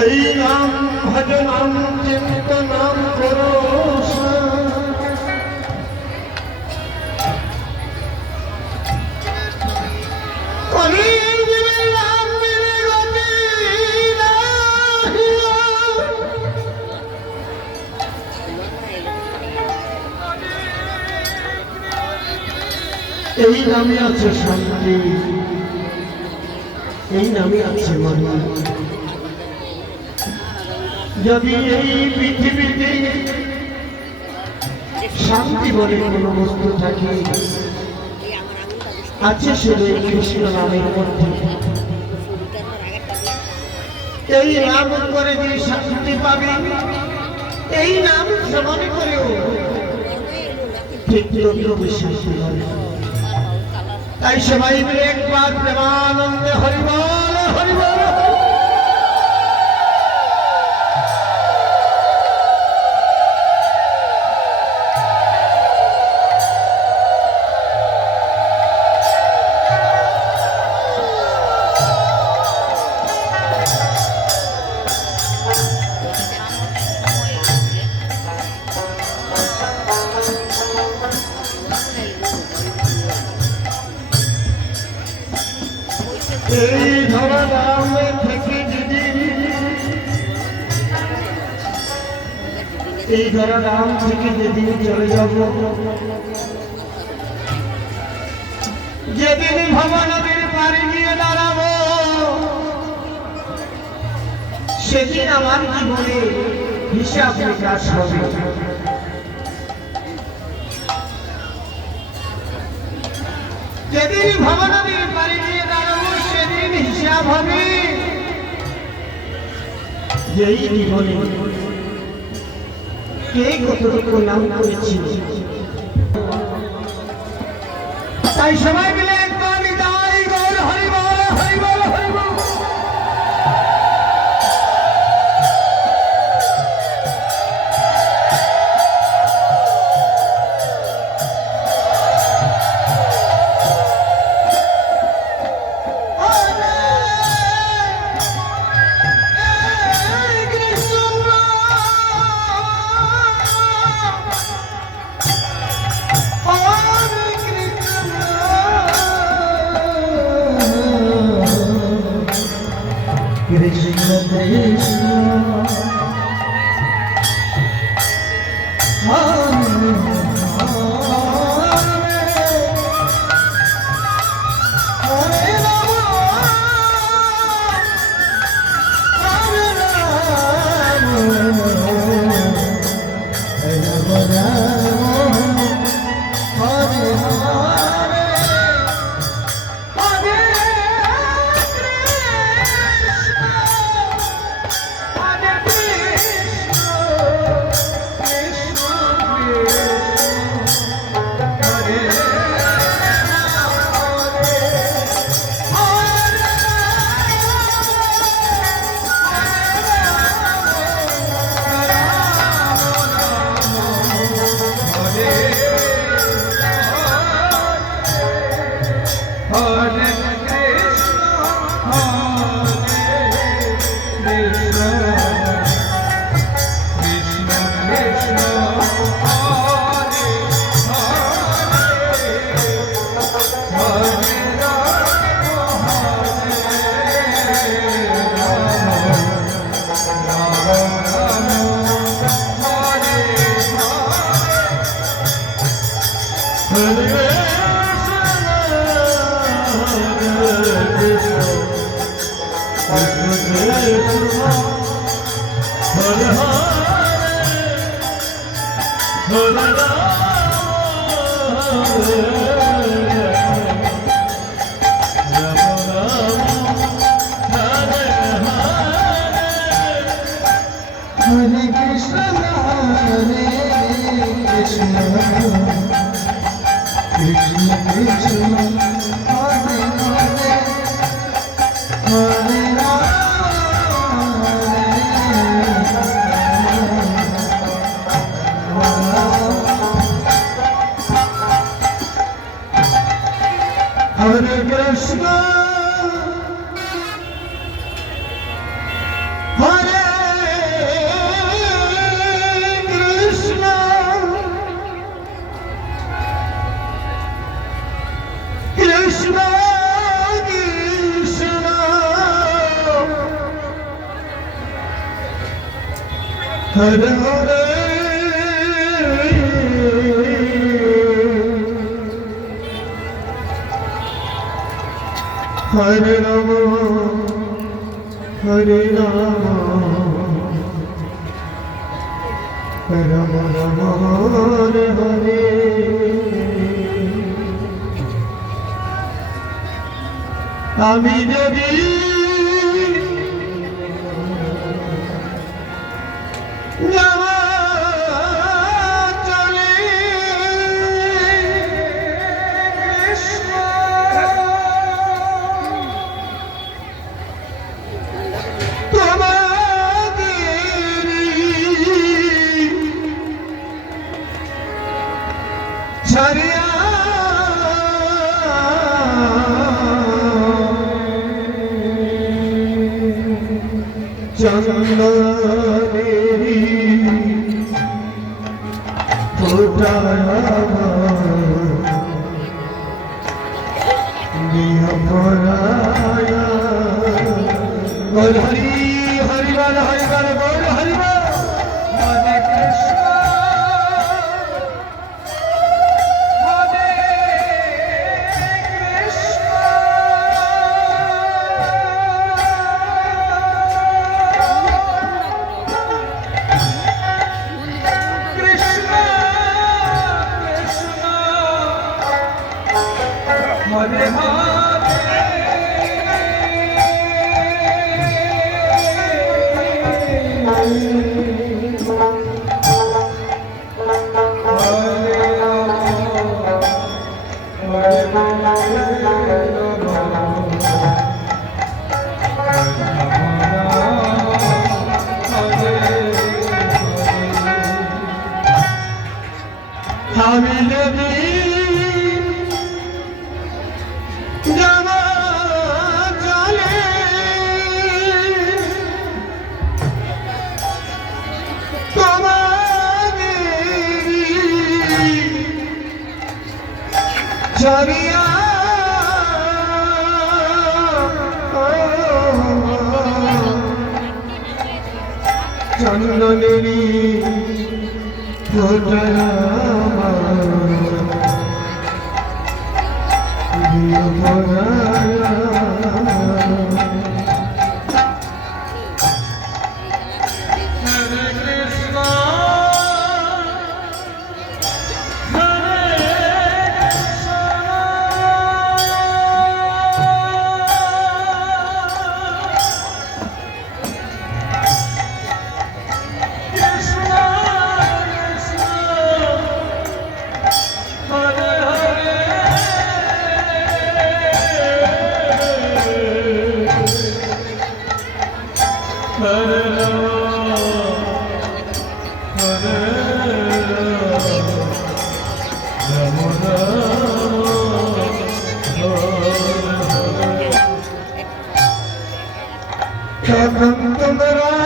এই নাম ভজ নাম চিন্ত নাম করো এই নামে আছে শান্তি, এই নামে আছে মন। যদি এই পৃথিবীতে শান্তি বলে কোন বস্তু থাকে, আছে শুধু কৃষ্ণ নামের মধ্যে। এই নাম করে যে শান্তি পাবে, এই নাম শ্রবণ করেও ঠিক শান্তি হবে। তাই সবাই মিলে একবার প্রেমানন্দে হরিবল হরিবল। এই ধরা নামে থেকে যেদিন, এই ধরা নাম থেকে যেদিন চলে যাব, যেদিন ভবা নদীর পাড়ে গিয়ে দাঁড়াবো, সেদিন আমার জীবনে হিসাব নিকাশ হবে। যেদিন ভবা নদীর পাড়ে গিয়ে দাঁড়াবো, সেদিন হিসাব হবে যেই জীবনে কে কতটুকু নাম করেছি। তাই সবাই মিলে একবার নিতাই গৌর হরিবল হরিবল হরিবল। Krishna Krishna Hare Hare Rama Hare Rama Rama Rama Hare Hare। Hare Krishna Hare Krishna Krishna Krishna Hare Hare Hare Rama Hare Krishna Hare Hare Hare Rama Hare Rama Rama Rama Hare Hare আমি যদি যাওয়া চলে কৃষ্ণ তোমাকে ছাড়িয়া চন্দনেরি ফোটায়া দিয়া পরায়া বল হরি হরি বল হরি বল বল হরি বল হরে Krishna Hare Jariya Chandalini Photaya Diya Paraya Come,